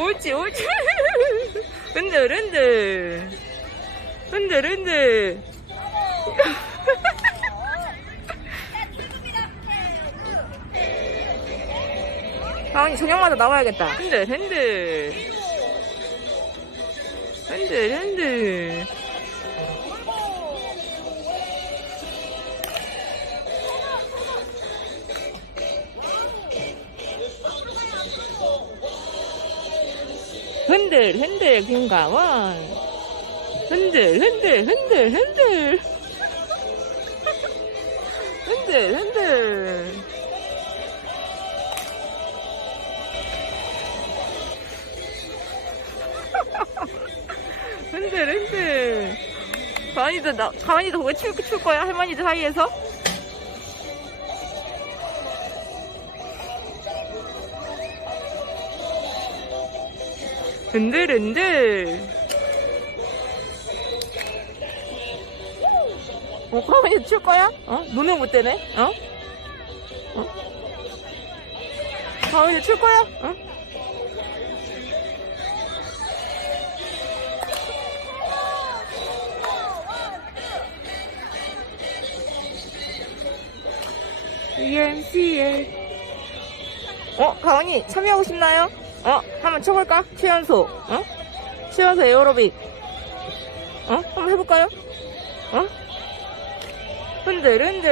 옳지, 옳지. 흔들, 흔들. 흔들, 흔들. 가은이 저녁마다 나와야겠다. 흔들, 흔들. 흔들, 흔들. 흔들, 흔들, 김가원. 흔들, 흔들, 흔들, 흔들. 흔들, 흔들. 흔들, 흔들. 가은이도, 나, 가은이도 그거 출, 출 거야? 할머니들 사이에서? 흔들, 흔들. 어, 가은이 출 거야? 어? 눈을 못 떼네? 어? 어? 가은이 출 거야? 어? UMCA. 어, 가은이 참여하고 싶나요? 어, 한번 쳐볼까? 최연소. 어? 최연소 에어로빅. 어? 한번 해볼까요? 어? 흔들, 흔들.